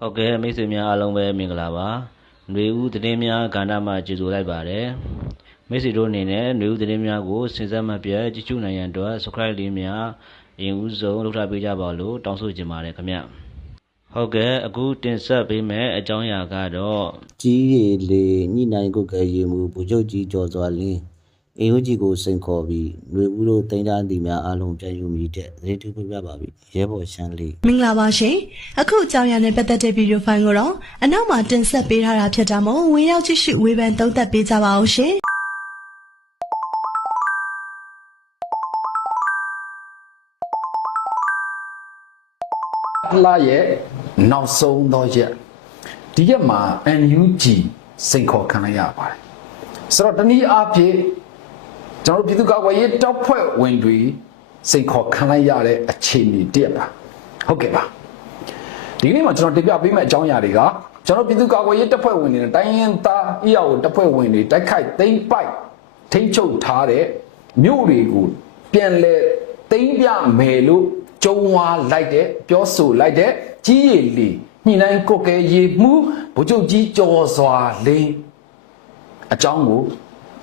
ဟုတ်ကဲ့မိတ်ဆွေများအားလုံးပဲမင်္ဂလာပါຫນွေဦးသတင်းများကဏ္ဍမှာကြိုဆိုလိုက်ပါတယ်မိတ်ဆွေတို့အနေနဲ့ຫນွေဦးသတင်းများကိုစဉ်ဆက်မပြတ်ကြည့်ရှုနိုင်ရန်အတွက် subscribe လေးများအရင်ဦးဆုံးလုပ်ထားပေးကြပါလို့တောင်းဆိုချင်ပါတယ်ခင်ဗျဟုတ်ကဲ့အခုတင်ဆက်ပေးမယ့်အကြောင်းအရာကတော့ ကြီးရည်လေညှိနှိုင်းကုတ်ကဲရေးမှုဗိုလ်ချုပ်ကြီးကျော်စွာလင်း အင်ဟုတ်ကြီးကိုစိန်ခေါ်ပြီးຫນွေဦးတို့တင်သားတီများအားလုံးပြန်ယူမိတဲ့သတင်းတူပြပြပါပြီရဲဘော်ရှမ်းလေးမင်္ဂလာပါရှင်အခုအကြောင်းအရာနဲ့ပတ်သက်တဲ့ဗီဒီယိုဖိုင်ကိုတော့အနောက်မှာတင်ဆက်ပေးထားတာဖြစ်တာမို့ဝင်ရောက်ကြည့်ရှုဝေဖန်သုံးသပ်ပေးကြပါအောင်ရှင်ဖလားရဲ့နောက်ဆုံးသောရက်ဒီရက်မှာ NUG စိန်ခေါ်ခံလိုက်ရပါတယ်ဆိုတော့တနည်းအားဖြင့် ကျွန်တော်တို့ပြည်သူ့ကာကွယ်ရေးတောက်ဖွဲ့ဝင်တွေစိန်ခေါ်ခံလိုက်ရတဲ့အခြေအနေတရက်ပါဟုတ်ကဲ့ပါဒီနေ့မှာကျွန်တော်တင်ပြပေးမယ့်အကြောင်းအရာတွေကကျွန်တော်ပြည်သူ့ကာကွယ်ရေးတပ်ဖွဲ့ဝင်တွေနဲ့တိုင်းရင်းသားအရာကိုတပ်ဖွဲ့ဝင်တွေတိုက်ခိုက်သိမ်းပိုက်ထိမ့်ချုပ်ထားတဲ့မြို့တွေကိုပြန်လဲသိမ်းပြမယ်လို့ကြုံဝါလိုက်တဲ့ပြောဆိုလိုက်တဲ့ကြီးရည်လီညှိနှိုင်းကုတ်ကဲရေမှုဗိုလ်ချုပ်ကြီးကျော်စွာလင်းအကြောင်းကို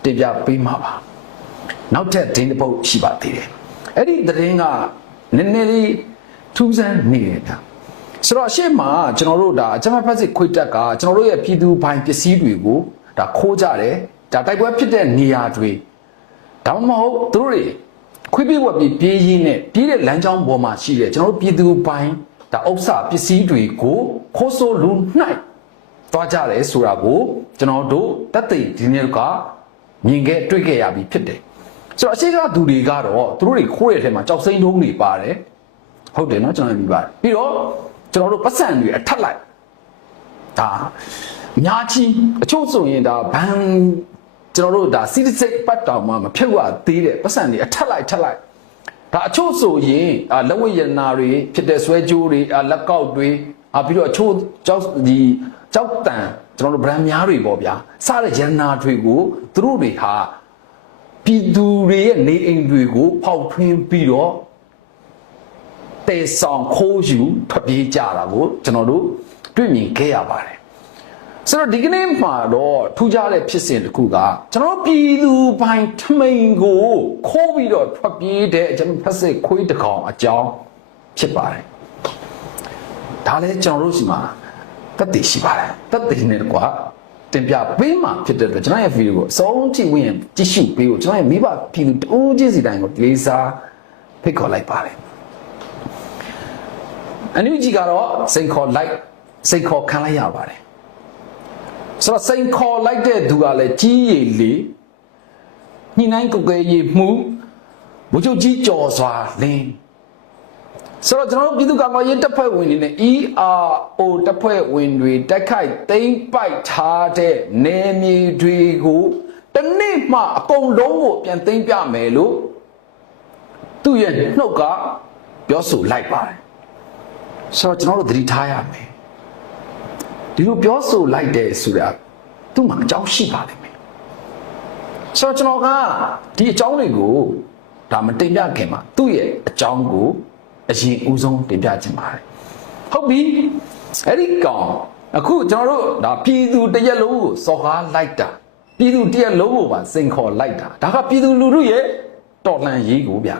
တင်ပြပေးမှာပါ နောက်ထပ်ဒင်းတစ်ပုတ်ရှိပါသေးတယ်အဲ့ဒီသတင်းကနည်းနည်းလေးထူးဆန်းနေတယ်ဗျဆိုတော့အရှိမကျွန်တော်တို့ဒါအကြမ်းဖက်စစ်ခွေတက်ကကျွန်တော်တို့ရဲ့ပြည်သူဘိုင်ပစ္စည်းတွေကိုဒါခိုးကြတယ်ဒါတိုက်ပွဲဖြစ်တဲ့နေရာတွေဒါမှမဟုတ်သူတို့တွေခွေးပြေးဝက်ပြေးပြေးရင်းနဲ့ပြေးတဲ့လမ်းကြောင်းပေါ်မှာရှိတဲ့ကျွန်တော်တို့ပြည်သူဘိုင်ဒါဥစ္စာပစ္စည်းတွေကိုခိုးဆိုးလူနှိုက်သွားကြတယ်ဆိုတာကိုကျွန်တော်တို့တက်သိဒီနေ့ကမြင်ခဲ့တွေ့ခဲ့ရပြီဖြစ်တယ် ဆိုတော့အရှိကသူတွေကတော့သူတို့တွေခိုးရတဲ့ထဲမှာကြောက်စိမ့်တုံးတွေပါတယ်ဟုတ်တယ်နော်ကျွန်တော်မြင်ပါတယ်ပြီးတော့ကျွန်တော်တို့ပတ်စံတွေအထက်လိုက်ဒါအများကြီးအချို့ဆိုရင်ဒါဘန်ကျွန်တော်တို့ဒါစီတစ်စိတ်ပတ်တောင်မှမဖြုတ်ရသေးတဲ့ပတ်စံတွေအထက်လိုက်ထက်လိုက်ဒါအချို့ဆိုရင်အာလက်ဝိယနာတွေဖြစ်တဲ့ဆွဲကြိုးတွေအာလက်ကောက်တွေအာပြီးတော့အချို့ကြောက်ဒီကြောက်တန်ကျွန်တော်တို့ဗရန်များတွေပေါ့ဗျာစတဲ့ယန္နာတွေကိုသူတို့တွေဟာ ပြည်သူတွေရဲ့နေအိမ်တွေကိုဖောက်ထွင်းပြီးတော့တေဆောင်ခိုးယူထွက်ပြေးကြတာကိုကျွန်တော်တို့တွေ့မြင်ခဲ့ရပါတယ်ဆိုတော့ဒီကနေ့မှာတော့ထူးခြားတဲ့ဖြစ်စဉ်တစ်ခုကကျွန်တော်တို့ပြည်သူပိုင်းထမိန်ကိုခိုးပြီးတော့ထွက်ပြေးတဲ့အကျွန်တော်ဖက်စစ်ခွေးတစ်ကောင်အကြောင်းဖြစ်ပါတယ်ဒါလည်းကျွန်တော်တို့ရှိမှာတက်တည်ရှိပါတယ်တက်တည်နေကွာ တင်ပြပေးမှဖြစ်တဲ့အတွက်ကျွန်တော်ရဲ့ဗီဒီယိုကိုအဆုံးကြည့်ဝင်ကြည့်ရှုပေးဖို့ကျွန်တော်ရဲ့မိဘပြည်သူတူးချင်းစီတိုင်းကိုလေးစားဖိတ်ခေါ်လိုက်ပါတယ်အန်ယူဂျီကတော့စိန်ခေါ်လိုက်စိန်ခေါ်ခံလိုက်ရပါတယ်ဆိုတော့စိန်ခေါ်လိုက်တဲ့သူကလည်းကြီးရည်လေညှိနှိုင်းကုတ်ကဲရေးမှုဘုချုပ်ကြီးကျော်စွာလင်း ဆိုတော့ကျွန်တော်တို့ပြည်သူ့ကာကွယ်ရေးတပ်ဖွဲ့ဝင်တွေနဲ့ ERO တပ်ဖွဲ့ဝင်တွေတိုက်ခိုက်သိမ်းပိုက်ထားတဲ့နယ်မြေတွေကိုတစ်နေ့မှအကုန်လုံးကိုပြန်သိမ်းပြမယ်လို့သူ့ရဲ့နှုတ်ကပြောဆိုလိုက်ပါတယ်ဆိုတော့ကျွန်တော်တို့သတိထားရမယ်ဒီလိုပြောဆိုလိုက်တယ်ဆိုတာသူ့မှာအကြောင်းရှိပါလိမ့်မယ်ဆိုတော့ကျွန်တော်ကဒီအကြောင်းတွေကိုဒါမတင်ပြခင်မှာသူ့ရဲ့အကြောင်းကို အရင်ဦးဆုံးတင်ပြခြင်းပါတယ်ဟုတ်ပြီအဲ့ဒီကောင်အခုကျွန်တော်တို့ဒါပြည်သူတစ်ရက်လုံးကိုစော်ကားလိုက်တာပြည်သူတစ်ရက်လုံးကိုပါစိန်ခေါ်လိုက်တာဒါကပြည်သူလူထုရဲ့တော်လှန်ရေးကိုဗျာ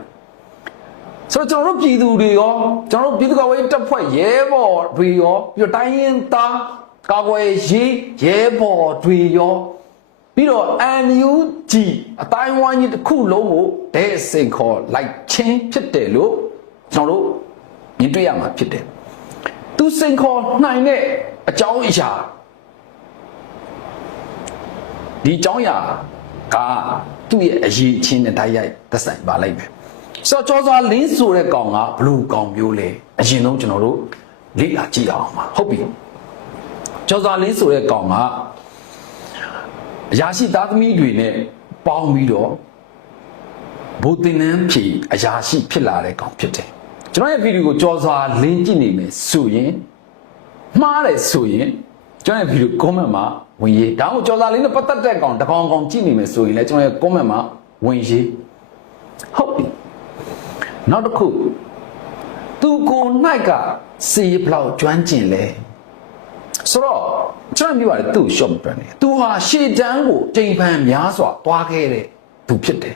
ဆိုတော့ကျွန်တော်တို့ပြည်သူတွေရောကျွန်တော်တို့ပြည်သူ့ကာကွယ်ရေးတပ်ဖွဲ့ရဲဘော်တွေရောပြီးတော့တိုင်းရင်းသားကာကွယ်ရေးရဲဘော်တွေရောပြီးတော့ NUG အတိုင်းဝိုင်းကြီးတစ်ခုလုံးကိုဒဲစိန်ခေါ်လိုက်ချင်းဖြစ်တယ်လို့ ကျွန်တော်တို့မြင်တွေ့ရမှာဖြစ်တယ်သူစိန်ခေါ်နိုင်တဲ့အကြောင်းအရာဒီအကြောင်းအရာကသူ့ရဲ့အရေးချင်းနဲ့တိုက်ရိုက်သက်ဆိုင်ပါလိုက်မယ်ဆိုတော့ကြောစွာလင်းဆိုတဲ့ကောင်ကဘလူကောင်မျိုးလဲအရင်ဆုံးကျွန်တော်တို့လေ့လာကြည့်အောင်ပါဟုတ်ပြီကြောစွာလင်းဆိုတဲ့ကောင်ကအရာရှိသားသမီးတွေနဲ့ပေါင်းပြီးတော့ဘုတင်နန်းဖြီအရာရှိဖြစ်လာတဲ့ကောင်ဖြစ်တယ် ကျွန်တော်ရဲ့ဗီဒီယိုကိုကြောစွာလင်းကြည့်နေမယ်ဆိုရင်မှားတယ်ဆိုရင်ကျွန်တော်ရဲ့ဗီဒီယို comment မှာဝင်ရေးဒါမှမဟုတ်ကြောစွာလင်းနဲ့ပတ်သက်တဲ့ကောင်တစ်ကောင်ကောင်ကြည့်နေမယ်ဆိုရင်လည်းကျွန်တော်ရဲ့ comment မှာဝင်ရေးဟုတ်ပြီနောက်တစ်ခုသူကို၌ကစီဘလောက်ကျွမ်းကျင်လဲဆိုတော့ကျွန်တော်ပြောရတယ်သူ့ရှော့မပြန်နေသူဟာရှေ့တန်းကိုချိန်ဖန်များစွာတွားခဲ့တဲ့သူဖြစ်တယ်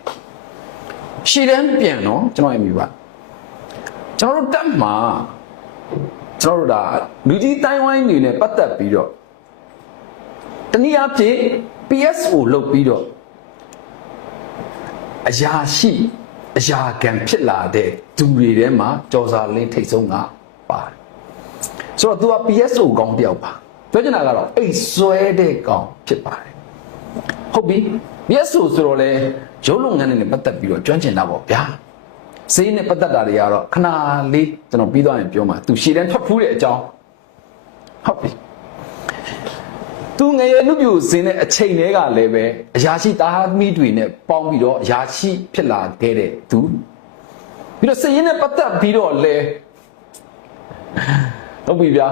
ရှေ့တန်းပြန်တော့ကျွန်တော်ရဲ့မိဘ ကျွန်တော်တို့တက်မှာကျွန်တော်တို့ဒါလူကြီးတိုင်းဝိုင်းနေနဲ့ပတ်သက်ပြီးတော့တနည်းအားဖြင့် PSO လုပ်ပြီးတော့အရာရှိအရာခံဖြစ်လာတဲ့သူတွေထဲမှာကြော်စာလင်းထိတ်ဆုံးကပါတယ်ဆိုတော့ तू က PSO ကောင်းတယောက်ပါပြောချင်တာကတော့အိတ်ဆွဲတဲ့ကောင်ဖြစ်ပါတယ်ဟုတ်ပြီ PSO ဆိုတော့လေရုပ်လုပ်ငန်းတွေနဲ့ပတ်သက်ပြီးတော့ကျွမ်းကျင်တာပေါ့ဗျာ စိတ်နဲ့ပတ်သက်တာတွေကတော့ခဏလေးကျွန်တော်ပြီးသွားရင်ပြောမှာ तू ရှည်တန်းထွက်ဖူးတဲ့အကြောင်းဟုတ်ပြီသူငယ်ရလူပြူစင်းတဲ့အချိန်တွေကလည်းပဲအရာရှိသားသမီးတွေနဲ့ပေါင်းပြီးတော့အရာရှိဖြစ်လာခဲ့တဲ့သူပြီးတော့စည်ရင်နဲ့ပတ်သက်ပြီးတော့လဲဟုတ်ပြီဗျာ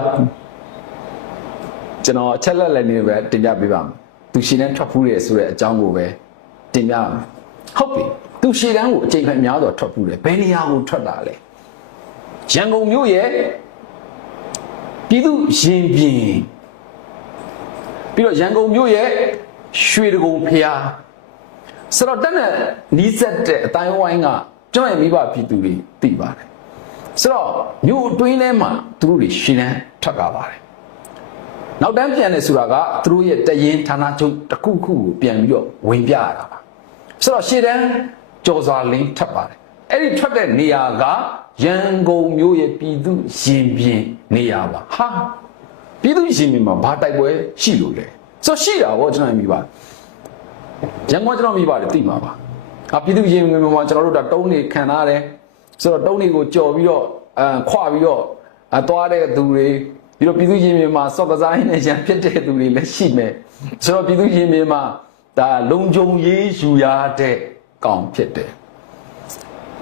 ကျွန်တော်အချက်လက်လည်းနေပဲတင်ပြပေးပါမယ်သူရှည်တန်းထွက်ဖူးတယ်ဆိုတဲ့အကြောင်းကိုပဲတင်ပြမယ်ဟုတ်ပြီ သူရှည်တန်းကိုအချိန်ခန့်များစွာထွက်ဖူးတယ်ဘယ်နေရာကိုထွက်တာလဲရန်ကုန်မြို့ရဲ့ပြည်သူရင်ပြင်ပြီးတော့ရန်ကုန်မြို့ရဲ့ရွှေတကုံဖျားဆိုတော့တက်နဲ့နီးစက်တဲ့အတိုင်းဝိုင်းကကျွန်တော်ရဲ့မိဘပြည်သူတွေသိပါတယ်ဆိုတော့မြို့အတွင်းထဲမှာသူတို့တွေရှင်းလန်းထွက်လာပါတယ်နောက်တန်းပြန်နေဆိုတာကသူတို့ရဲ့တရင်ဌာနချုပ်တစ်ခုခုကိုပြန်ပြီးတော့ဝင်ပြရတာပါဆိုတော့ရှေ့တန်း ကြော်စွာလင်းထွက်ပါတယ်အဲ့ဒီထွက်တဲ့နေရာကရန်ကုန်မြို့ရဲ့ပြည်သူရင်ပြင်နေရာပါဟာပြည်သူရှင်မြင်မှာဘာတိုက်ပွဲရှိလို့လဲဆိုတော့ရှိတာဗောကျွန်တော်မြင်ပါရန်ကုန်ကျွန်တော်မြင်ပါတယ်သိမှာပါအပြည်သူရှင်မြင်မှာကျွန်တော်တို့ဒါတုံးနေခံထားတယ်ဆိုတော့တုံးတွေကိုကြော်ပြီးတော့အမ်ခွပြီးတော့အသွားတဲ့သူတွေပြီးတော့ပြည်သူရှင်မြင်မှာစော့ကစားရင်းနဲ့ရန်ဖြစ်တဲ့သူတွေလည်းရှိမယ်ဆိုတော့ပြည်သူရှင်မြင်မှာဒါလုံခြုံရေးယူရတဲ့ ကောင်ဖြစ်တယ်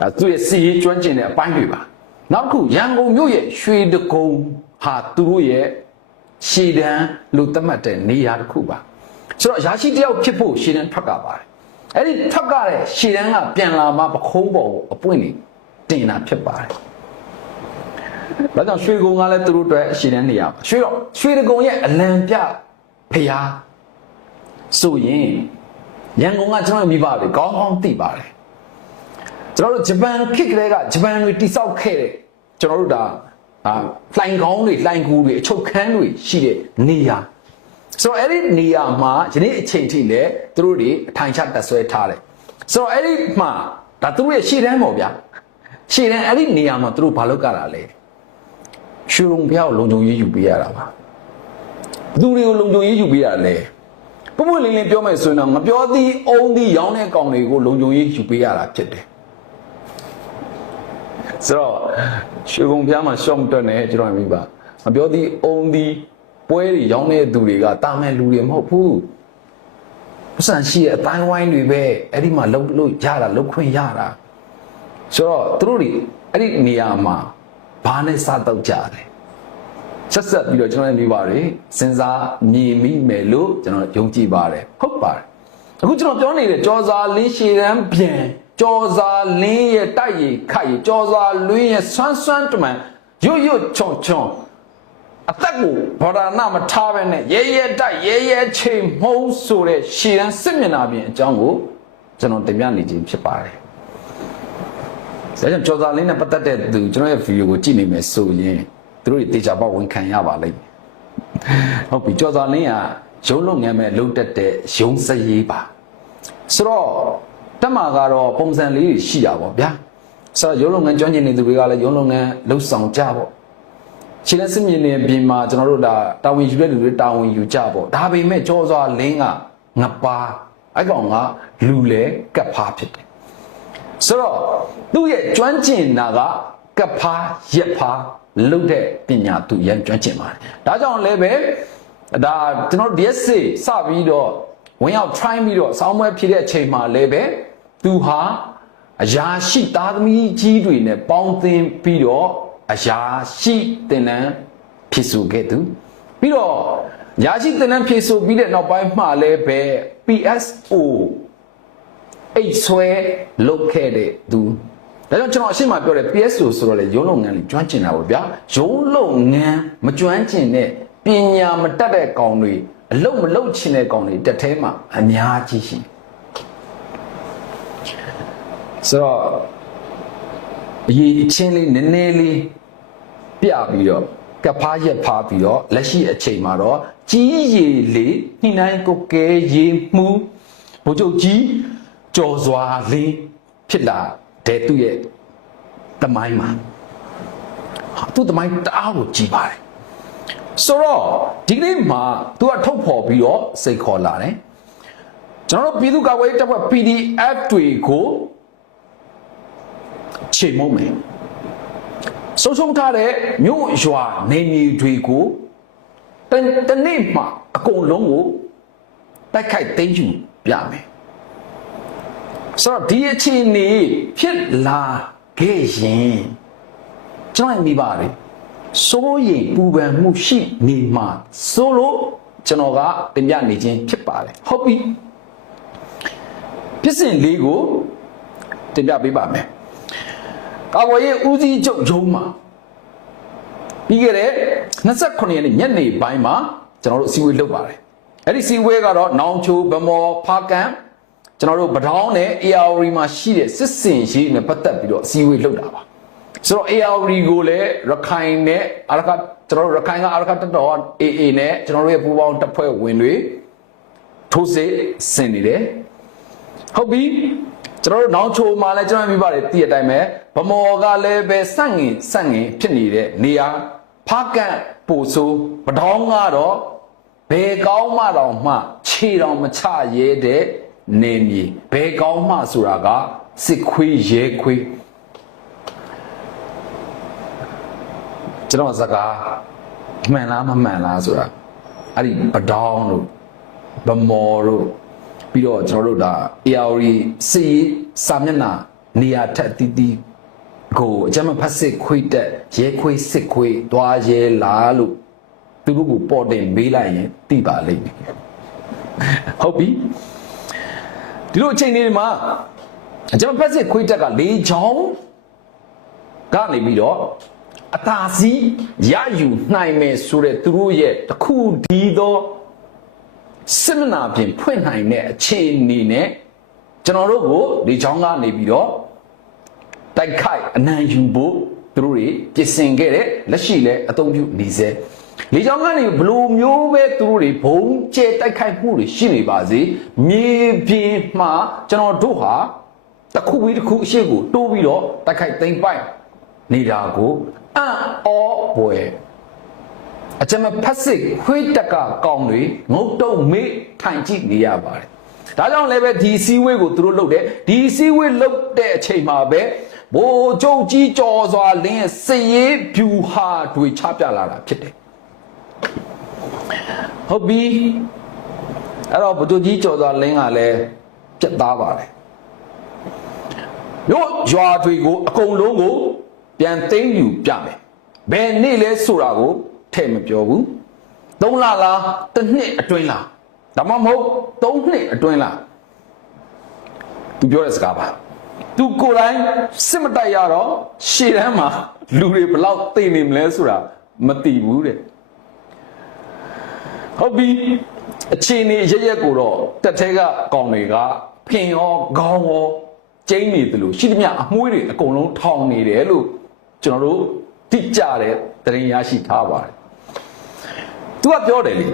အဲသူရဲ့စီရေးကျွမ်းကျင်တဲ့အပိုင်းတွေပါနောက်တစ်ခုရန်ကုန်မြို့ရဲ့ရွှေတကုံဟာသူတို့ရဲ့ရှည်တန်းလို့သတ်မှတ်တဲ့နေရာတစ်ခုပါဆိုတော့ရာရှိတယောက်ဖြစ်ဖို့ရှည်တန်းထွက်ကပါတယ်အဲ့ဒီထွက်ကတဲ့ရှည်တန်းကပြန်လာမှပခုံးပေါ်ကိုအပွင့်နေတင်တာဖြစ်ပါတယ်ဒါကြောင့်ရွှေကုံကလည်းသူတို့အတွက်ရှည်တန်းနေရာပါရွှေတော့ရွှေတကုံရဲ့အလံပြဖျားဆိုရင် ရန်ကုန်ကကျွန်တော်မိဘတွေကောင်းကောင်းသိပါတယ်ကျွန်တော်တို့ဂျပန်ခေတ်ကလေးကဂျပန်တွေတိစောက်ခဲ့တဲ့ကျွန်တော်တို့ဒါအာလှိုင်ကောင်းတွေလှိုင်ကူတွေအချုပ်ခန်းတွေရှိတဲ့နေရာဆိုတော့အဲ့ဒီနေရာမှာယနေ့အချိန်ထိလည်းသူတို့တွေအထိုင်ချတက်ဆွဲထားတယ်ဆိုတော့အဲ့ဒီမှာဒါသူတို့ရဲ့ရှေ့တန်းပေါ့ဗျာရှေ့တန်းအဲ့ဒီနေရာမှာသူတို့ဘာလုပ်ကြတာလဲရွှေုံဖျောက်လုံခြုံရေးယူပေးရတာပါသူတွေကိုလုံခြုံရေးယူပေးရတာလဲ ပုံပွင့်လင်းလင်းပြောမယ်ဆိုရင်တော့ငပြောသည်အုံသည်ရောင်းတဲ့ကောင်တွေကိုလုံခြုံရေးယူပေးရတာဖြစ်တယ်ဆိုတော့ရွှေကုံဖျားမှာရှော့မတွက်နဲ့ကျွန်တော်မိပါမပြောသည်အုံသည်ပွဲတွေရောင်းတဲ့သူတွေကတာမန်လူတွေမဟုတ်ဘူးပတ်စံရှိရဲ့အတိုင်းဝိုင်းတွေပဲအဲ့ဒီမှာလှုပ်လို့ရတာလှုပ်ခွင့်ရတာဆိုတော့သူတို့တွေအဲ့ဒီနေရာမှာဘာနဲ့စတော့ကြတယ် ဆက်ဆက်ပြီးတော့ကျွန်တော်ရဲ့မိဘတွေစဉ်းစားမြင်မိမယ်လို့ကျွန်တော်ယုံကြည်ပါတယ်ဟုတ်ပါတယ်အခုကျွန်တော်ပြောနေတဲ့ကြောစာလင်းရှည်တန်းပြန်ကြောစာလင်းရဲ့တိုက်ရခိုက်ရကြောစာလင်းရဲ့ဆွမ်းဆွမ်းတမန်ရွတ်ရွတ်ချွန်ချွန်အသက်ကိုဘော်ဒါနာမထားပဲနဲ့ရဲရဲတိုက်ရဲရဲချိန်မှုံးဆိုတဲ့ရှည်တန်းစစ်မျက်နှာပြင်အကြောင်းကိုကျွန်တော်တင်ပြနေခြင်းဖြစ်ပါတယ်ဒါကြောင့်ကြောစာလင်းနဲ့ပတ်သက်တဲ့သူကျွန်တော်ရဲ့ဗီဒီယိုကိုကြည့်နေမယ်ဆိုရင် သူတို့တွေတေချာပေါက်ဝန်ခံရပါလိမ့်မယ်ဟုတ်ပြီကြောစာလင်းကရုံးလုပ်ငန်းမဲ့လုံးတက်တဲ့ရုံးစရေးပါဆိုတော့တက်မှာကတော့ပုံစံလေးတွေရှိတာပေါ့ဗျာဆိုတော့ရုံးလုပ်ငန်းကျွမ်းကျင်နေသူတွေကလည်းရုံးလုပ်ငန်းလှုပ်ဆောင်ကြပေါ့ခြေလက်စစ်မြင်နေပြင်မှာကျွန်တော်တို့ဒါတာဝန်ယူတဲ့လူတွေတာဝန်ယူကြပေါ့ဒါပေမဲ့ကြောစွာလင်းကငပါအဲ့ကောင်ကလူလေကပ်ဖားဖြစ်တယ်ဆိုတော့သူ့ရဲ့ကျွမ်းကျင်တာကကပ်ဖားရက်ဖား လုတ်တဲ့ပညာသူရန်ကျွမ်းကျင်ပါတယ်ဒါကြောင့်လည်းပဲဒါကျွန်တော် DSC စပြီးတော့ဝင်ရောက် try ပြီးတော့စောင်းပွဲဖြစ်တဲ့အချိန်မှာလည်းပဲသူဟာအရာရှိသားသမီးကြီးတွေနဲ့ပေါင်းသင်းပြီးတော့အရာရှိတင်နန်းဖြစ်စုခဲ့သူပြီးတော့ရာရှိတင်နန်းဖြစ်စုပြီးတဲ့နောက်ပိုင်းမှာလည်းပဲ PSO အိတ်ဆွဲလုပ်ခဲ့တဲ့သူ ဒါကြောင့်ကျွန်တော်အရှိမပြောတဲ့ PSO ဆိုတော့လေရုံးလုပ်ငန်းလေးကျွမ်းကျင်တာပေါ့ဗျာရုံးလုပ်ငန်းမကျွမ်းကျင်တဲ့ပညာမတတ်တဲ့ကောင်တွေအလုတ်မလုတ်ချင်တဲ့ကောင်တွေတက်ထဲမှာအများကြီးရှိတယ်ဆိုတော့အရေးအချင်းလေးနည်းနည်းလေးပြပြီးတော့ကပ်ဖားရက်ဖားပြီးတော့လက်ရှိအချိန်မှာတော့ကြီးရည်လေးနှိနှိုင်းကိုကဲရေမှုဘုချုပ်ကြီးကြော်စွာလေးဖြစ်လာ တဲ့သူ့ရဲ့တမိုင်းမှာဟာသူ့တမိုင်းတအားကိုကြီးပါတယ်ဆိုတော့ဒီကနေ့မှာသူကထုတ်ဖော်ပြီးတော့စိတ်ခေါ်လာတယ်ကျွန်တော်တို့ပြည်သူ့ကာကွယ်ရေးတပ်ဖွဲ့ PDF တွေကိုချိန်မုံမယ်ဆုံးရှုံးထားတဲ့မြို့ရွာနေမြေတွေကိုတတနေ့မှာအကုန်လုံးကိုတိုက်ခိုက်သိမ်းယူပြမယ် ဆိုတော့ဒီအခြေအနေဖြစ်လာခဲ့ရင်ကျွန်တော်မိပါတယ်စိုးရိမ်ပူပန်မှုရှိနေမှာဆိုလို့ကျွန်တော်ကတင်ပြနေခြင်းဖြစ်ပါတယ်ဟုတ်ပြီဖြစ်စဉ်လေးကိုတင်ပြပေးပါမယ်ကာဝေးရဲ့ဦးစီးချုပ်ရုံးမှာပြီးခဲ့တဲ့29ရက်နေ့ညနေပိုင်းမှာကျွန်တော်တို့အစည်းအဝေးလုပ်ပါတယ်အဲ့ဒီအစည်းအဝေးကတော့နောင်ချိုဗမော်ဖားကန် ကျွန်တော်တို့ဗဒေါင်းနဲ့ ARD မှာရှိတဲ့စစ်စင်ရေးနဲ့ပတ်သက်ပြီးတော့အစည်းအဝေးလုပ်တာပါဆိုတော့ ARD ကိုလည်းရခိုင်နဲ့အာရခကျွန်တော်တို့ရခိုင်ကအာရခတက်တော် AA နဲ့ကျွန်တော်တို့ရဲ့ပူးပေါင်းတပ်ဖွဲ့ဝင်တွေထိုးစစ်ဆင်နေတယ်ဟုတ်ပြီကျွန်တော်တို့နောင်ချိုမှာလည်းကျွန်တော်ပြပါတယ်တည့်အတိုင်းပဲဗမော်ကလည်းပဲစန့်ငင်စန့်ငင်ဖြစ်နေတဲ့နေရာဖားကန်ပူဆိုးဗဒေါင်းကတော့ဘယ်ကောင်းမှတော့မှခြေတော်မချရဲတဲ့ နေမြေဘယ်ကောင်းမှဆိုတာကစစ်ခွေးရဲခွေးကျွန်တော်စကားမှန်လားမမှန်လားဆိုတာအဲ့ဒီဗဒေါင်းတို့ဗမော်တို့ပြီးတော့ကျွန်တော်တို့ဒါ ARD စီစာမျက်နှာနေရာထက်တီးတီးကိုအကြမ်းမဖတ်စစ်ခွေးတက်ရဲခွေးစစ်ခွေးတွားရဲလားလို့သူတို့ကိုပေါ်တင်မေးလိုက်ရင်သိပါလိမ့်မယ်ဟုတ်ပြီ ဒီလိုအချိန်လေးမှာအကြမ်းမဖတ်စစ်ခွေးတက်ကလေးချောင်းကနေပြီးတော့အသာစီးရယူနိုင်မယ်ဆိုတဲ့သူတို့ရဲ့တခုဒီသောစစ်မနာပြင်ဖွင့်နိုင်တဲ့အခြေအနေနဲ့ကျွန်တော်တို့ကိုဒီချောင်းကနေပြီးတော့တိုက်ခိုက်အနံယူဖို့သူတို့တွေပြင်ဆင်ခဲ့တဲ့လက်ရှိလည်းအသုံးပြုနေစေ လေချောင်းကနေဘလိုမျိုးပဲသူတို့တွေဘုံကျဲတိုက်ခိုက်မှုတွေရှိနေပါစေမြေပြင်မှာကျွန်တော်တို့ဟာတစ်ခုပြီးတစ်ခုအရှိကိုတိုးပြီးတော့တိုက်ခိုက်သိမ့်ပိုက်နေတာကိုအံ့ဩပွယ်အကျမဖက်စစ်ခွေးတက်ကကောင်းတွေငုတ်တုံမေးထိုင်ကြည့်နေရပါတယ်။ဒါကြောင့်လည်းပဲဒီစည်းဝေးကိုသူတို့လုပ်တယ်ဒီစည်းဝေးလုပ်တဲ့အချိန်မှာပဲဘိုးချုပ်ကြီးကြော်စွာလင်းရဲ့စည်ရေးဖြူဟာတွေချပြလာတာဖြစ်တယ်။ ဟုတ်ပြီအဲ့တော့ဘိုးချုပ်ကြီးကြော်စွာလင်းကလည်းပြတ်သားပါတယ်။တို့ရွာတွေကိုအကုန်လုံးကို ပြန်သိမ်းယူပြမယ်။ဘယ်နေ့လဲဆိုတာကိုထည့်မပြောဘူး၃လလားတစ်နှစ်အတွင်းလားဒါမှမဟုတ်၃နှစ်အတွင်းလားသူပြောတဲ့စကားပါသူကိုယ်တိုင်စစ်မတိုက်ရတော့ရှေ့တန်းမှာလူတွေဘလောက်သိနေမလဲဆိုတာမသိဘူးတဲ့ ဟုတ်ပြီအခြေအနေရရက်ကိုတော့တက်သေးကကောင်တွေကဖင်ရောခေါင်းရောကျိန်းနေတယ်လို့ရှိသမျှအမွှေးတွေအကုန်လုံးထောင်နေတယ်လို့ကျွန်တော်တို့တိကျတဲ့သတင်းရရှိထားပါတယ်သူကပြောတယ်လေ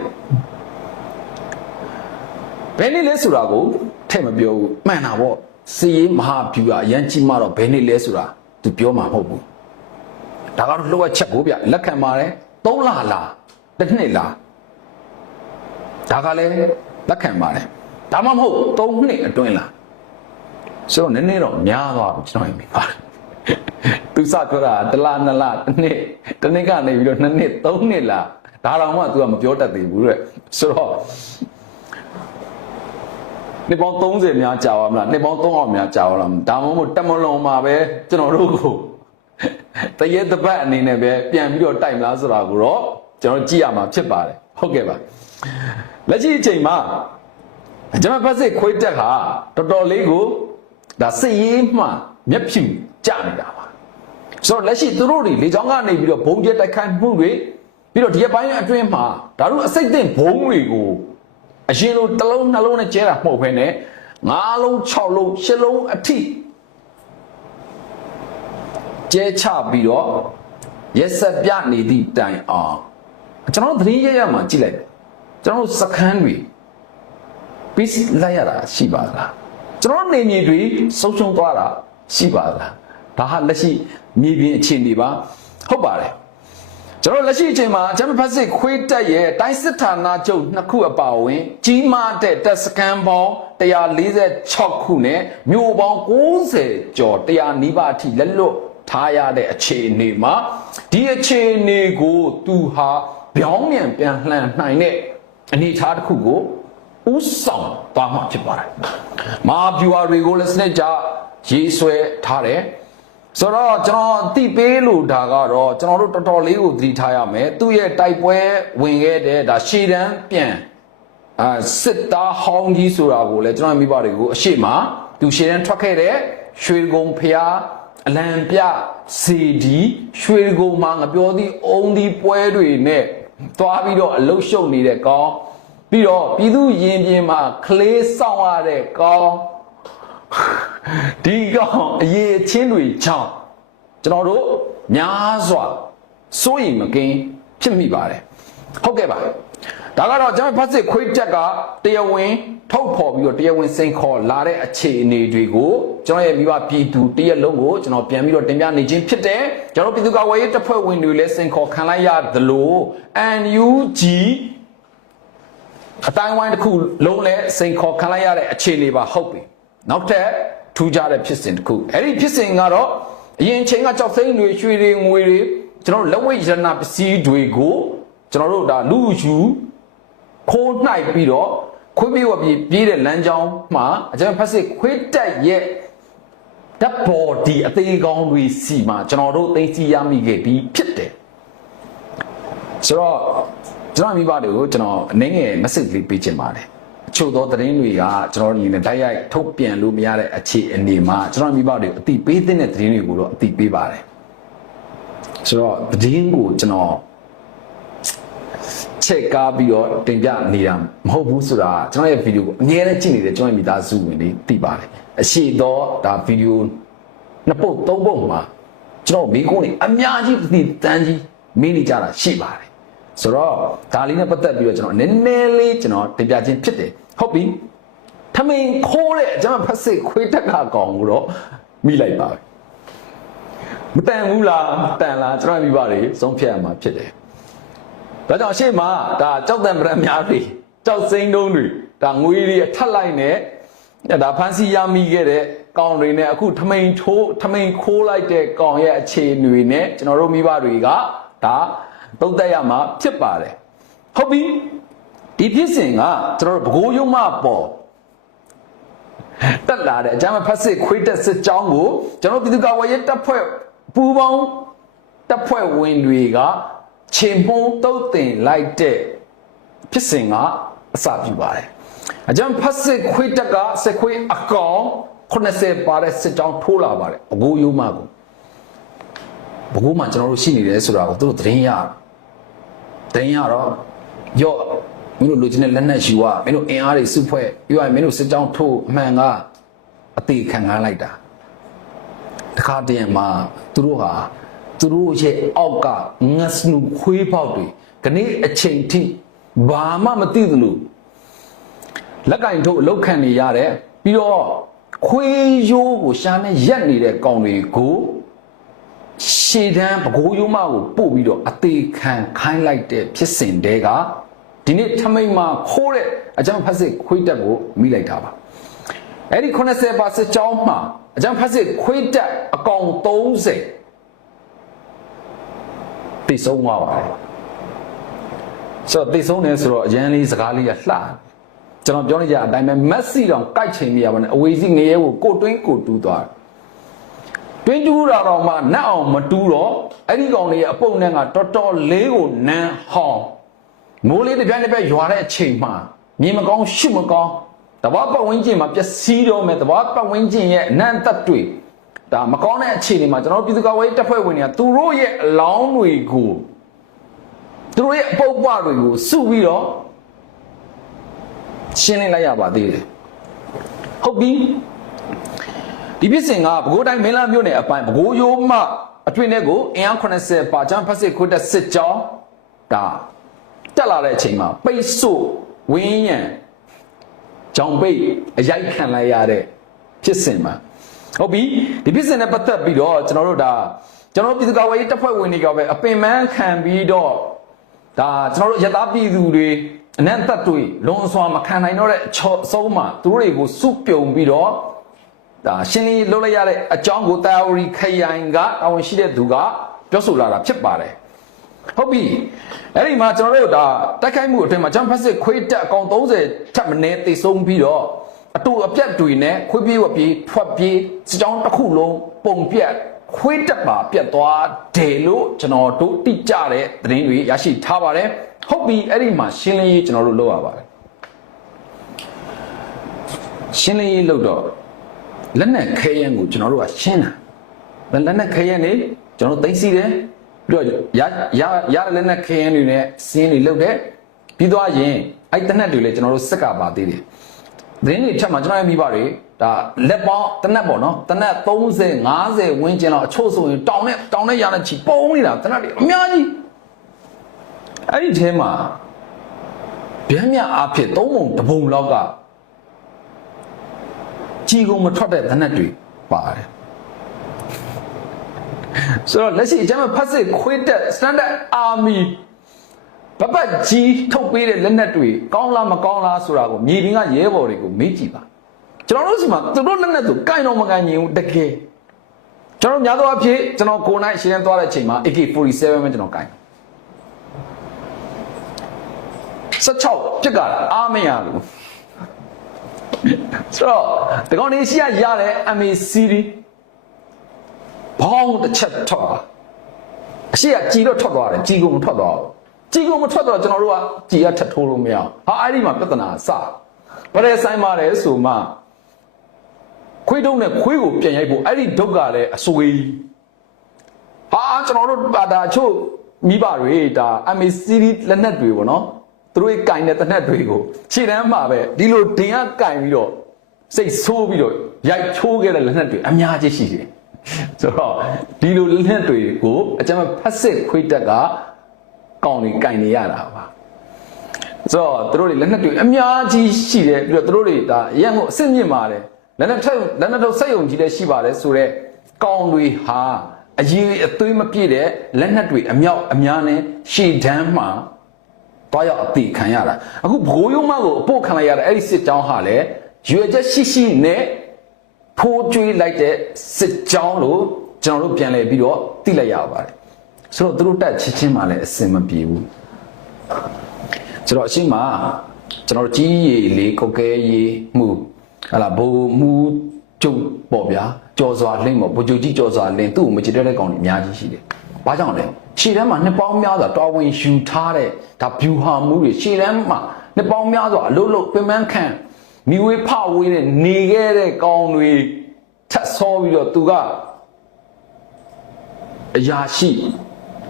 ဘယ်နေ့လဲဆိုတာကိုထဲ့မပြောဘူးမှန်တာပေါ့စီရေးမဟာဗျူဟာအရန်ကြီးမှတော့ဘယ်နေ့လဲဆိုတာသူပြောမှာမဟုတ်ဘူးဒါကတော့လှုပ်ချက်ကိုဗျလက်ခံပါတယ်၃လလားတစ်နှစ်လား ဒါကလည်းလက်ခံပါတယ်ဒါမှမဟုတ်၃နှစ်အတွင်းလားဆိုတော့နည်းနည်းတော့များသွားပြီကျွန်တော်မြင်ပါတယ်သူစပြောတာတစ်လားနှစ်လားတစ်နှစ်တစ်နှစ်ကနေပြီးတော့နှစ်နှစ်သုံးနှစ်လားဒါတော့မှ तू ကမပြောတတ်သေးဘူးတဲ့ဆိုတော့နှစ်ပေါင်း30များကြာပါမလားနှစ်ပေါင်း300များကြာပါလားဒါမှမဟုတ်တက်မလွန်မှာပဲကျွန်တော်တို့ကိုတရေတပတ်အနေနဲ့ပဲပြန်ပြီးတော့တိုက်မလားဆိုတာကိုတော့ကျွန်တော်ကြည့်ရမှာဖြစ်ပါတယ်ဟုတ်ကဲ့ပါ လက်ရှိအချိန်မှာကျွန်တော်ဖက်စစ်ခွေးတက်ဟာတော်တော်လေးကိုဒါစစ်ရေးမှမျက်ဖြူကျနေတာပါဆိုတော့လက်ရှိသူတို့တွေလေချောင်းကနေပြီးတော့ဘုံကျဲတိုက်ခိုက်မှုတွေပြီးတော့ဒီအပိုင်းအတွင်းမှာဒါတို့အစိတ်အသင့်ဘုံတွေကိုအရင်လိုတစ်လုံးနှလုံးနဲ့ကျဲတာမဟုတ်ဘဲနဲ့၅လုံး၆လုံး၈လုံးအထိကျဲချပြီးတော့ရက်ဆက်ပြနေသည့်တိုင်အောင်ကျွန်တော်တို့သတင်းရရမှာကြည့်လိုက် ကျွန်တော်တို့စခန်းတွေပြီးလိုက်ရတာရှိပါသလားကျွန်တော်တို့နေမြေတွေဆုံးရှုံးသွားတာရှိပါသလားဒါဟာလက်ရှိမြေပြင်အခြေအနေပါဟုတ်ပါတယ်ကျွန်တော်လက်ရှိအချိန်မှာဂျမဖက်စစ်ခွေးတက်ရဲ့တိုင်းစစ်ဌာနချုပ်နှစ်ခုအပါအဝင် ကြီးမားတဲ့တပ်စခန်းပေါင်း146ခုနဲ့မြို့ပေါင်း90ကျော်100နီးပါးအထိလက်လွတ်ထားရတဲ့အခြေအနေမှာဒီအခြေအနေကိုသူဟာပြောင်းပြန်ပြန်လှန်နိုင်တဲ့ အနေအထားတစ်ခုကိုဥဆောင်သွားမှာဖြစ်ပါတယ်။မာဗျူဟာတွေကိုလည်းစနစ်ကြရေးဆွဲထားတယ်။ဆိုတော့ကျွန်တော်အတိပေးလို့ဒါကတော့ကျွန်တော်တို့တော်တော်လေးကိုသတိထားရမယ်။သူ့ရဲ့တိုက်ပွဲဝင်ခဲ့တဲ့ဒါရှေ့တန်းပြန်အာစစ်သားဟောင်းကြီးဆိုတာကိုလည်းကျွန်တော်မိဘတွေကိုအရှိမသူရှေ့တန်းထွက်ခဲ့တဲ့ရွှေကုံဖျားအလံပြစီဒီရွှေကုံမှာငပြောသည့်အုံဒီပွဲတွေနဲ့ သွားပြီးတော့အလုရှုပ်နေတဲ့ကောင်းပြီးတော့ပြည်သူရင်ပြင်မှာကလေးဆောင်ရတဲ့ကောင်းဒီကောင်အရေးချင်းတွေကြောင့်ကျွန်တော်တို့များစွာစိုးရိမ်မကင်းဖြစ်မိပါတယ်ဟုတ်ကဲ့ပါ ဒါကတော့ကျွန်တော်ဖတ်စစ်ခွေးတက်ကတရားဝင်ထုတ်ဖော်ပြီးတော့တရားဝင်စိန်ခေါ်လာတဲ့အခြေအနေတွေကိုကျွန်တော်ရဲ့မိဘပြည်သူတရက်လုံးကိုကျွန်တော်ပြန်ပြီးတော့တင်ပြနေခြင်းဖြစ်တယ်ကျွန်တော်ပြည်သူ့ကာကွယ်ရေးတပ်ဖွဲ့ဝင်တွေလည်းစိန်ခေါ်ခံလိုက်ရသလို NUG အတိုင်းဝိုင်းတစ်ခုလုံးလဲစိန်ခေါ်ခံလိုက်ရတဲ့အခြေအနေပါဟုတ်ပြီနောက်ထပ်ထူးခြားတဲ့ဖြစ်စဉ်တစ်ခုအဲ့ဒီဖြစ်စဉ်ကတော့အရင်ချိန်ကကြောက်စိမ့်တွေရွှေတွေငွေတွေကျွန်တော်တို့လက်ဝဲရတနာပစ္စည်းတွေကိုကျွန်တော်တို့ဒါလူယူ ခိုးနှိုက်ပြီးတော့ခွေးပြေးဝပြေးပြေးတဲ့လမ်းကြောင်းမှာအကျဉ်းဖက်စစ်ခွေးတက်ရဲ့ဓာတ်ပေါ်ဒီအသေးကောင်းတွေစီမှာကျွန်တော်တို့သိသိရမိခဲ့ပြီးဖြစ်တယ်ဆိုတော့ကျွန်တော်မိဘတွေကိုကျွန်တော်အနေငယ် message လေးပေးချင်ပါတယ်အချို့သောသတင်းတွေကကျွန်တော်အနေနဲ့တိုက်ရိုက်ထုတ်ပြန်လို့မရတဲ့အခြေအနေမှာကျွန်တော်မိဘတွေကိုအတိပေးတဲ့သတင်းတွေကိုတော့အတိပေးပါတယ်ဆိုတော့သတင်းကိုကျွန်တော် ချက်ကားပြီးတော့တင်ပြနေတာမဟုတ်ဘူးဆိုတာကျွန်တော်ရဲ့ဗီဒီယိုကိုအများနဲ့ကြည့်နေတဲ့ကျွန်တော်ရဲ့မိသားစုဝင်တွေသိပါတယ်အရှိတော့ဒါဗီဒီယိုနှစ်ပုတ်သုံးပုတ်မှာကျွန်တော်မိကုန်းတွေအများကြီးသိတန်းကြီးမင်းနေကြတာရှိပါတယ်ဆိုတော့ဒါလေးနဲ့ပတ်သက်ပြီးတော့ကျွန်တော်နည်းနည်းလေးကျွန်တော်တင်ပြခြင်းဖြစ်တယ်ဟုတ်ပြီထမင်းခိုးတဲ့အကျွန်တော်ဖက်စစ်ခွေးတက်ကကောင်ကိုတော့မိလိုက်ပါပဲမတန်ဘူးလားတန်လားကျွန်တော်မိဘတွေဆုံးဖြတ်ရမှာဖြစ်တယ် ဒါကြောင့်ရှေ့မှာဒါကြောက်တံပရံများတွေကြောက်စိမ့်တုံးတွေဒါငွေတွေထပ်လိုက်နဲ့ဒါဖန်စီရမိခဲ့တဲ့ကောင်တွေနဲ့အခုထမိန်ထိုးထမိန်ခိုးလိုက်တဲ့ကောင်ရဲ့အခြေအနေနဲ့ကျွန်တော်တို့မိဘတွေကဒါသုံးသက်ရမှာဖြစ်ပါတယ်ဟုတ်ပြီဒီဖြစ်စဉ်ကကျွန်တော်တို့ဘကိုးရုံမပေါ်တက်လာတဲ့အကြမ်းဖက်စစ်ခွေးတက်စစ်ကြောင်းကိုကျွန်တော်ပြည်သူ့ကာကွယ်ရေးတပ်ဖွဲ့ပူးပေါင်းတပ်ဖွဲ့ဝင်တွေက ခြေမှုန်းတုတ်တင်လိုက်တဲ့ဖြစ်စဉ်ကအစပြုပါတယ်အကြမ်းဖက်စစ်ခွေးတက်ကစစ်ခွေးအကောင်80ပါတဲ့စစ်ကြောင်းထိုးလာပါတယ်ဘကိုးရုံမကိုဘကိုးမှာကျွန်တော်တို့ရှိနေတယ်ဆိုတာကိုသူတို့သတင်းရသတင်းရတော့ရော့မင်းတို့လူချင်းတဲ့လက်နက်ယူอ่ะမင်းတို့အင်အားတွေစုဖွဲ့ပြီးတော့မင်းတို့စစ်ကြောင်းထိုးအမှန်ကအသေးခံကားလိုက်တာတခါတည်းမှာသူတို့ဟာ သူတို့ရဲ့အောက်ကငတ်စနူခွေးပေါက်တွေခနေ့အချိန်ထိဘာမှမသိသလိုလက်ကင်ထုတ်အလောက်ခံနေရတဲ့ပြီးတော့ခွေးရိုးကိုရှာနဲ့ရက်နေတဲ့ကောင်တွေကိုရှေ့တန်းပကိုးရိုးမကိုပို့ပြီးတော့အသေးခံခိုင်းလိုက်တဲ့ဖြစ်စဉ်တဲကဒီနေ့ထမိန်မှာခိုးတဲ့အကြောင်းဖက်စစ်ခွေးတက်ကိုမိလိုက်တာပါအဲ့ဒီ80ပါစစ်ကြောင်းမှာအကြောင်းဖက်စစ်ခွေးတက်အကောင်30 တိတ်ဆုံးသွားပါတယ်ဆိုတော့တိတ်ဆုံးနေဆိုတော့အရန်လေးစကားလေးကလှကျွန်တော်ပြောနေကြအတိုင်းပဲမက်ဆီတောင်ကြိုက်ချင်နေရပါနဲ့အဝေးစီငရဲကိုကိုတွင်းကိုတူးသွားတယ်တွင်းတူးတာတော့မှနတ်အောင်မတူးတော့အဲ့ဒီကောင်လေးရဲ့အပုတ်နဲ့ကတော်တော်လေးကိုနန်းဟောင်းမိုးလေးတစ်ပြိုင်တစ်ပြိုင်ရွာတဲ့အချိန်မှာမြင်မကောင်းရှုမကောင်းတဘာပတ်ဝန်းကျင်မှာပျက်စီးတော့မယ်တဘာပတ်ဝန်းကျင်ရဲ့အနံ့သက်တွေ ဒါမကောင်းတဲ့အခြေအနေမှာကျွန်တော်တို့ပြည်သူ့ကာကွယ်ရေးတပ်ဖွဲ့ဝင်တွေကသူတို့ရဲ့အလောင်းတွေကိုသူသူတို့ရဲ့အပုပ်ပွားတွေကိုစုပြီးတော့ရှင်းလင်းလိုက်ရပါသေးတယ်ဟုတ်ပြီဒီပြစ်စင်ကပဲခူးတိုင်းမင်းလာမြို့နယ်အပိုင်းပဲခူးရိုးမှအတွင်းထဲကိုအင်အား80ပါချမ်းဖက်စစ်ခွတ်တဲ့စစ်ကြောင်းဒါတက်လာတဲ့အချိန်မှာပိတ်ဆို့ဝင်းရံကြောင်ပိတ်အရိုက်ခံလိုက်ရတဲ့ဖြစ်စဉ်မှာ ဟုတ်ပြီဒီဖြစ်စဉ်နဲ့ပတ်သက်ပြီးတော့ကျွန်တော်တို့ဒါကျွန်တော်တို့ပြည်သူ့ကာကွယ်ရေးတပ်ဖွဲ့ဝင်တွေကပဲအပင်ပန်းခံပြီးတော့ဒါကျွန်တော်တို့ရတပြည်သူတွေအနံ့သက်တွေလွန်စွာမခံနိုင်တော့တဲ့အချောအဆုံးမှာသူတို့တွေကိုစုပြုံပြီးတော့ဒါရှင်းလင်းလုပ်လိုက်ရတဲ့အကြောင်းကိုတာဝရီခရိုင်ကတာဝန်ရှိတဲ့သူကပြောဆိုလာတာဖြစ်ပါတယ်ဟုတ်ပြီအဲ့ဒီမှာကျွန်တော်တို့ဒါတိုက်ခိုက်မှုအတွင်းမှာဂျမ်ဖက်စစ်ခွေးတက်အကောင်30ထပ်မနေတိတ်ဆုံးပြီးတော့ အတူအပြတ်တွေနဲ့ခွေးပြေးဝပြေးထွက်ပြေးစကြောင်းတစ်ခုလုံးပုံပြက်ခွေးတက်ပါပြတ်သွားတယ်လို့ကျွန်တော်တို့တိကျတဲ့သတင်းတွေရရှိထားပါတယ်ဟုတ်ပြီအဲ့ဒီမှာရှင်းလင်းရေးကျွန်တော်တို့လုပ်ရပါတယ်ရှင်းလင်းရေးလုပ်တော့လက်နက်ခဲယမ်းကိုကျွန်တော်တို့ကရှင်းတာလက်နက်ခဲယမ်းနေကျွန်တော်တို့သိသိတယ်ပြီးတော့ရရရလက်နက်ခဲယမ်းတွေနဲ့စင်းတွေလုပ်တယ်ပြီးသွားရင်အဲ့တနက်တွေလည်းကျွန်တော်တို့စက်ကပါသေးတယ် သတင်းတွေချက်မှာကျွန်တော်ရဲ့မိဘတွေဒါလက်ပေါင်းတနက်ပေါ့နော်တနက်30 50ဝန်းကျင်လောက်အချို့ဆိုရင်တောင်နဲ့တောင်နဲ့ရတဲ့ချီပုံနေတာတနက်တွေအများကြီးအဲ့ဒီထဲမှာဗျမ်းမြအားဖြင့်သုံးပုံတစ်ပုံလောက်ကကြီးကုန်မထွက်တဲ့တနက်တွေပါတယ်ဆိုတော့လက်ရှိကျွန်တော်ဖတ်စစ်ခွေးတက် standard army ဘပတ်ကြီးထုတ်ပေးတဲ့လက်နက်တွေကောင်းလားမကောင်းလားဆိုတာကိုမြေပြင်ကရဲဘော်တွေကိုမေးကြည့်ပါကျွန်တော်တို့စီမှာသူတို့လက်နက်သူကင်တော့မကင်ရင်ဘူးတကယ်ကျွန်တော်များသောအားဖြင့်ကျွန်တော်ကိုယ်နိုင်ရှင်းလင်းသွားတဲ့အချိန်မှာ AK47 ပဲကျွန်တော်ကင်16ပြစ်ကအားမရဘူးဆိုတော့ဒီကောင်လေးရှိရရတဲ့ MAC ဘောင်းတစ်ချက်ထွက်သွားအရှိကကြည်တော့ထွက်သွားတယ်ကြည်ကုန်မထွက်သွားဘူး ကြည်ကုန်မထွက်တော့ကျွန်တော်တို့ကကြည်ရထက်ထိုးလို့မရအောင်ဟာအဲ့ဒီမှာပြဿနာစဗရဲဆိုင်ပါတယ်ဆိုမှခွေးတုံးနဲ့ခွေးကိုပြန်ရိုက်ဖို့အဲ့ဒီဒုက္ခလည်းအဆွေးဟာကျွန်တော်တို့ဒါအချို့မိဘတွေဒါ MAC လက်နက်တွေပေါ့နော်သူတို့ကင်တဲ့တနက်တွေကိုခြေတန်းမှာပဲဒီလိုဒင်ကကင်ပြီးတော့စိတ်ဆိုးပြီးတော့ရိုက်ချိုးခဲ့တဲ့လက်နက်တွေအများကြီးရှိတယ်ဆိုတော့ဒီလိုလက်နက်တွေကိုအကျမ်းဖတ်စစ်ခွေးတက်က ကောင်းနေကင်နေရတာပါဆိုတော့သူတို့တွေလက်နက်တွေအများကြီးရှိတယ်ပြီးတော့သူတို့တွေဒါအရင်ကအစ်စ်မြင့်ပါတယ်လက်နက်ထက်လက်နက်တော့စက်ယုံကြီးလည်းရှိပါတယ်ဆိုတော့ကောင်းတွေဟာအရေးအသွေးမပြည့်တဲ့လက်နက်တွေအမြောက်အများနဲ့ရှေ့တန်းမှာတော့ရောက်အတိခံရတာအခုဘိုးရုံမကိုအပို့ခံလိုက်ရတာအဲ့ဒီစစ်ကြောင်းဟာလည်းရွေချက်ရှိရှိနဲ့ထိုးကျွေးလိုက်တဲ့စစ်ကြောင်းလို့ကျွန်တော်တို့ပြန်လည်ပြီးတော့သိလိုက်ရပါတယ် ဆိုတော့သူတို့တက်ချင်းချင်းမှလည်းအစင်မပြေဘူးဆိုတော့အရှိမကျွန်တော်တို့ကြီးရီလေးကုတ်ကဲရီမှုဟလာဘိုးမူကျုပ်ပေါ့ဗျာကြော်စွာလင်းပေါ့ဘိုးကျုပ်ကြီးကြော်စွာလင်းသူ့ကိုမချစ်တဲ့ကောင်တွေအများကြီးရှိတယ်။ဘာကြောင့်လဲရှေ့တန်းမှာနှစ်ပေါင်းများစွာတော်ဝင်ယူထားတဲ့ဒါဗျူဟာမှုတွေရှေ့တန်းမှာနှစ်ပေါင်းများစွာအလုံးလုံးပင်ပန်းခံမိဝေးဖဝေးတဲ့နေခဲ့တဲ့ကောင်တွေထပ်ဆောပြီးတော့သူကအရာရှိ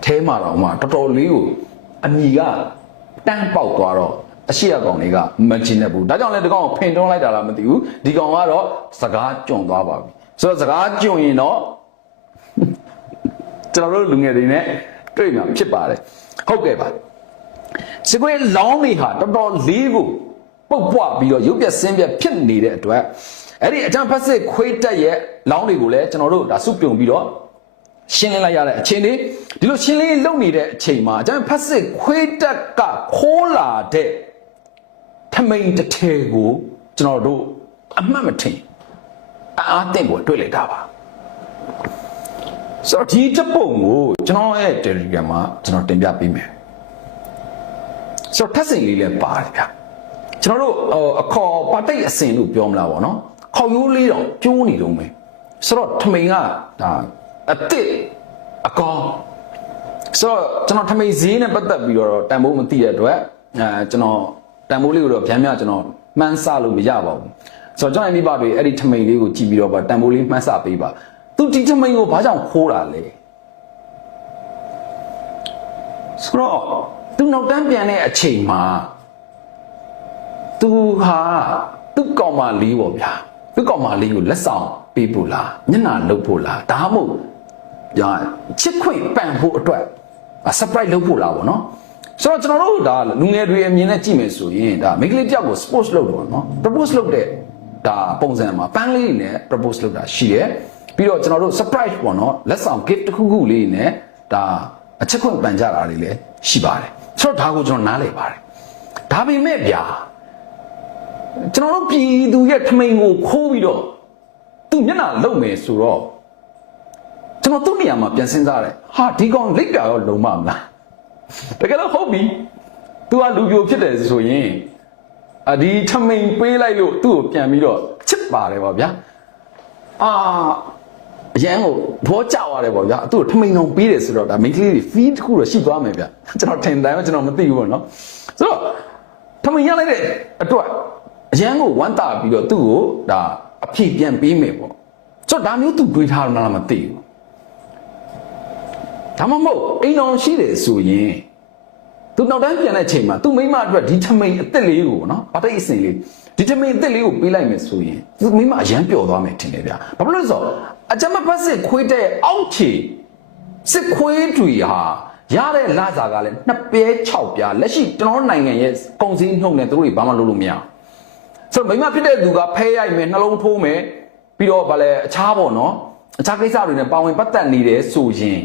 အဲမှာတော့မှတော်တော်လေးကိုအမိကတန်းပေါက်သွားတော့အရှိရကောင်တွေကမကျင်တတ်ဘူးဒါကြောင့်လည်းဒီကောင်ကိုဖင်တွန်းလိုက်တာလားမသိဘူးဒီကောင်ကတော့စကားကြုံသွားပါပြီဆိုတော့စကားကြုံရင်တော့ကျွန်တော်တို့လူငယ်တွေနဲ့တွေ့မှာဖြစ်ပါတယ်ဟုတ်ကဲ့ပါစကွေးလောင်းတွေဟာတော်တော်လေးကိုပုတ်ပွားပြီးတော့ရုပ်ပြက်ဆင်းပြက်ဖြစ်နေတဲ့အတွက်အဲ့ဒီအကြံဖက်စစ်ခွေးတက်ရဲ့လောင်းတွေကိုလည်းကျွန်တော်တို့ဒါစုပြုံပြီးတော့ ရှင်းလင်းလိုက်ရတဲ့အချိန်လေးဒီလိုရှင်းလင်းလုပ်နေတဲ့အချိန်မှာအကျန်ဖတ်စစ်ခွေးတက်ကခိုးလာတဲ့ထမိန်တစ်ထဲကိုကျွန်တော်တို့အမှတ်မထင်အားတင့်ကိုတွေ့လိုက်တာပါဆိုတော့ဒီတပုံကိုကျွန်တော်ရဲ့ Telegram မှာကျွန်တော်တင်ပြပေးမယ်ဆိုတော့ထပ်စိန်လေးလည်းပါတယ်ဗျကျွန်တော်တို့အခေါ်ပါတိတ်အစင်လို့ပြောမလားဗောနော်ခေါ်ရိုးလေးတော့ကျိုးနေတော့မယ်ဆိုတော့ထမိန်ကဒါ အစ်စ်အကောင်ဆိုတော့ကျွန်တော်ထမိန်ဈေးနဲ့ပတ်သက်ပြီးတော့တန်ဖိုးမသိတဲ့အတွက်အဲကျွန်တော်တန်ဖိုးလေးကိုတော့ဗျမ်းမြကျွန်တော်မှန်းဆလို့မရပါဘူးဆိုတော့ကျွန်တော်မိဘတွေအဲ့ဒီထမိန်လေးကိုကြည့်ပြီးတော့ပါတန်ဖိုးလေးမှန်းဆပေးပါသူဒီထမိန်ကိုဘာကြောင့်ခိုးတာလဲဆိုတော့သူသူနောက်တန်းပြန်တဲ့အချိန်မှာသူဟာသူ့ကောင်မလေးပေါ့ဗျာသူ့ကောင်မလေးကိုလက်ဆောင်ပေးဖို့လားမျက်နှာလှုပ်ဖို့လားဒါမှမဟုတ်ညာ ချစ်ခွင့်ပန်ဖို့အတွက် surprise လုပ်ဖို့လားပေါ့နော်ဆိုတော့ကျွန်တော်တို့ဒါလူငယ်တွေအမြင်နဲ့ကြည့်မယ်ဆိုရင်ဒါမိန်းကလေးတယောက်ကို sports လုပ်တော့နော် propose လုပ်တဲ့ဒါပုံစံမှာပန်းလေးနဲ့ propose လုပ်တာရှိတယ်ပြီးတော့ကျွန်တော်တို့ surprise ပေါ့နော်လက်ဆောင် gift တစ်ခုခုလေးနဲ့ဒါအချက်ခွင့်ပန်ကြတာတွေလည်းရှိပါတယ်ဆိုတော့ဒါကိုကျွန်တော်နားလည်ပါတယ်ဒါပေမဲ့ဗျာကျွန်တော်တို့ပြည်သူရဲ့ထမိန်ကိုခိုးပြီးတော့သူမျက်နှာလုံမယ်ဆိုတော့ ကျွန်တော်သူ့နေရာမှာပြန်စဉ်းစားတယ်ဟာဒီကောင်လိပ်ပြရောလုံမမလားတကယ်တော့ဟုတ်ပြီ तू ကလူပြိုဖြစ်တယ်ဆိုရင်အဒီထမိန်ပေးလိုက်လို့သူ့ကိုပြန်ပြီးတော့ချစ်ပါတယ်ပေါ့ဗျာအာအရန်ကိုဘောကြသွားတယ်ပေါ့ဗျာသူ့ကိုထမိန်အောင်ပေးတယ်ဆိုတော့ဒါမိန်းကလေးတွေ feed တစ်ခုတော့ရှိသွားမယ်ဗျာကျွန်တော်ထင်တယ်ကျွန်တော်မသိဘူးပေါ့နော်ဆိုတော့ထမိန်ရလိုက်တဲ့အတွက်အရန်ကိုဝမ်းတာပြီးတော့သူ့ကိုဒါအဖြေပြန်ပေးမယ်ပေါ့ဆိုတော့ဒါမျိုးသူတွေးထားလို့လားမသိဘူး ဒါမှမဟုတ်အိမ်တော်ရှိတယ်ဆိုရင်သူနောက်တန်းပြန်တဲ့ချိန်မှာသူမိမအတွက်ဒီထမိန်အစ်စ်လေးကိုနော်ဗတိတ်အစင်လေးဒီထမိန်အစ်စ်လေးကိုပေးလိုက်မယ်ဆိုရင်သူမိမအရန်ပျော်သွားမယ်ထင်တယ်ဗျာဘာဖြစ်လို့လဲဆိုတော့အကြမ်းမပတ်စစ်ခွေးတဲ့အောက်ခြေစစ်ခွေးတွေဟာရတဲ့လစာကလည်းနှစ်ပဲ6ပြားလက်ရှိကျွန်တော်နိုင်ငံရဲ့ကုန်စည်နှုန်းနဲ့သူတို့တွေဘာမှလုပ်လို့မရအောင်ဆိုတော့မိမဖြစ်တဲ့သူကဖဲရိုက်မယ်နှလုံးထိုးမယ်ပြီးတော့ဗာလဲအခြားပေါ့နော်အခြားကိစ္စတွေနဲ့ပါဝင်ပတ်သက်နေတယ်ဆိုရင်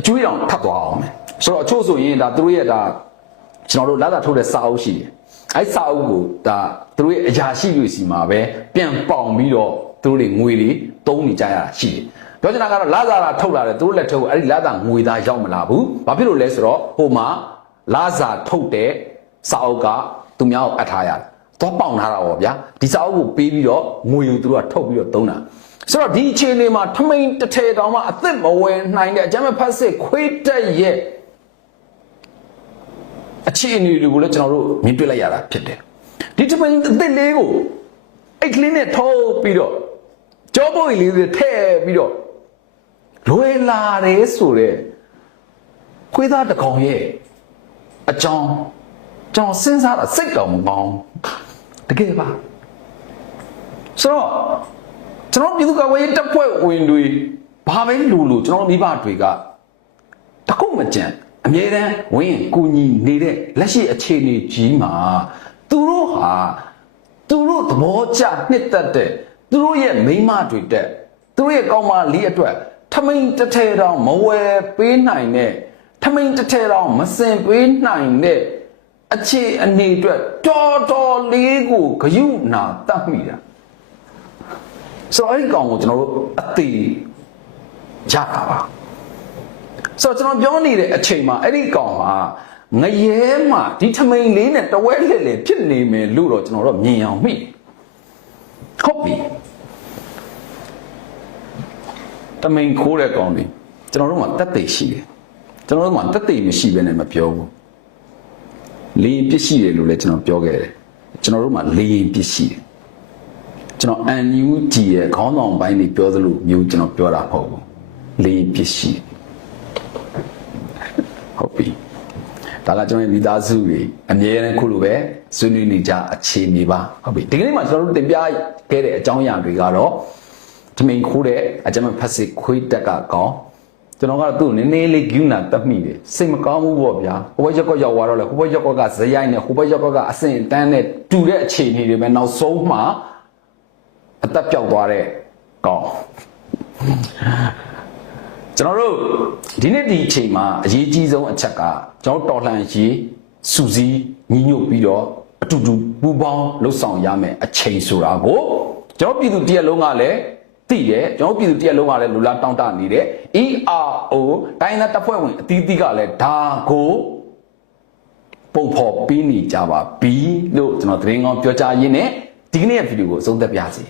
အကျွေးတောင်ထပ်သွားအောင်မယ်ဆိုတော့အချို့ဆိုရင်ဒါသူတို့ရဲ့ဒါကျွန်တော်တို့လာတာထုတ်တဲ့စာအုပ်ရှိတယ်အဲ့စာအုပ်ကိုဒါသူတို့ရဲ့အရာရှိတွေစီမှာပဲပြန်ပေါင်ပြီးတော့သူတို့တွေငွေတွေတုံးနေကြရတာရှိတယ်ပြောချင်တာကတော့လာစာတာထုတ်လာတယ်သူတို့လက်ထုတ်အဲ့ဒီလာစာငွေသားရောက်မလာဘူးဘာဖြစ်လို့လဲဆိုတော့ဟိုမှာလာစာထုတ်တဲ့စာအုပ်ကသူများကိုအပ်ထားရတယ် တော့ပေါင်ထားတာပေါ့ဗျာဒီစာအုပ်ကိုပေးပြီးတော့ငွေကိုသူတို့ကထုတ်ပြီးတော့သုံးတာဆိုတော့ဒီအခြေအနေမှာထမိန်တစ်ထည်တောင်မှအသက်မဝယ်နိုင်တဲ့အကြမ်းဖက်စစ်ခွေးတက်ရဲ့အခြေအနေတွေကိုလည်းကျွန်တော်တို့မြင်တွေ့လိုက်ရတာဖြစ်တယ်ဒီထမိန်အသက်လေးကိုအဲ့ကလေးနဲ့ထိုးပြီးတော့ကြောပွေလေးတွေထည့်ပြီးတော့လွယ်လာတယ်ဆိုတဲ့ခွေးသားတစ်ကောင်ရဲ့အကြောင်းကျွန်တော်စဉ်းစားတာစိတ်တော်မကောင်း တကယ်ပါဆိုတော့ကျွန်တော်ပြည်သူ့ကာကွယ်ရေးတပ်ဖွဲ့ဝင်တွေဘာပဲလူလူကျွန်တော်မိဘတွေကတကုတ်မကြံအမြဲတမ်းဝင်းကူညီနေတဲ့လက်ရှိအခြေအနေကြီးမှာသူတို့ဟာသူတို့သဘောကျနှစ်သက်တဲ့သူတို့ရဲ့မိန်းမတွေတက်သူတို့ရဲ့ကောင်းမလေးအတွက်ထမိန်တစ်ထဲတောင်မဝယ်ပေးနိုင်တဲ့ထမိန်တစ်ထဲတောင်မစင်ပေးနိုင်တဲ့ အခြေအနေအတွက်တော်တော်လေးကိုဂယုနာတတ်မိတာဆိုတော့အဲ့ဒီကောင်ကိုကျွန်တော်တို့အသေးရတာပါဆိုတော့ကျွန်တော်ပြောနေတဲ့အချိန်မှာအဲ့ဒီကောင်ဟာငရဲမှာဒီထမိန်လေးနဲ့တဝဲလှည့်လှည့်ဖြစ်နေမယ်လို့တော့ကျွန်တော်တို့မြင်အောင်မိဟုတ်ပြီတမိန်ခိုးတဲ့ကောင်တွေကျွန်တော်တို့မှာတက်သိရှိတယ်ကျွန်တော်တို့မှာတက်သိမရှိဘဲနဲ့မပြောဘူး လေရင်ပြစ်ရှိတယ်လို့လည်းကျွန်တော်ပြောခဲ့တယ်ကျွန်တော်တို့မှာလေရင်ပြစ်ရှိတယ်ကျွန်တော် NUG ရဲ့ခေါင်းဆောင်ပိုင်းတွေပြောသလိုမျိုးကျွန်တော်ပြောတာမဟုတ်ဘူးလေးပစ္စည်းဟုတ်ပြီဒါကကျွန်တော်ရဲ့မိသားစုတွေအမြဲတမ်းခုလိုပဲဆွေးနွေးနေကြအခြေအနေပါဟုတ်ပြီဒီကနေ့မှာကျွန်တော်တို့တင်ပြခဲ့တဲ့အကြောင်းအရာတွေကတော့ထမိန်ခိုးတဲ့အကြမ်းဖက်စစ်ခွေးတက်ကကောင်း ကျွန်တော်ကတော့သူ့ကိုနည်းနည်းလေးဂူနာတက်မိတယ်စိတ်မကောင်းဘူးပေါ့ဗျာဟိုဘက်ရက်ကွက်ရောက်သွားတော့လေဟိုဘက်ရက်ကွက်ကဇယိုင်းနဲ့ဟိုဘက်ရက်ကွက်ကအဆင့်အတန်းနဲ့တူတဲ့အခြေအနေတွေပဲနောက်ဆုံးမှာအသက်ပြောက်သွားတဲ့ကောင်းကျွန်တော်တို့ဒီနေ့ဒီအချိန်မှာအရေးကြီးဆုံးအချက်ကကျွန်တော်တော်လှန်ရေးစူးစီးညီညွတ်ပြီးတော့အတူတူပူးပေါင်းလှုပ်ဆောင်ရမယ်အချိန်ဆိုတာကိုကျွန်တော်ပြည်သူတရက်လုံးကလည်းသိတယ်ကျွန်တော်ပြည်သူတရက်လုံးကလည်းလူလားတောင်းတနေတယ် ERO တိုင်းသားတပ်ဖွဲ့ဝင်အသီးသီးကလည်းဒါကိုပုံဖော်ပြီးနေကြပါပြီလို့ကျွန်တော်သတင်းကောင်းပြောကြားရင်းနဲ့ဒီကနေ့ရဲ့ဗီဒီယိုကိုအဆုံးသတ်ပါရစေ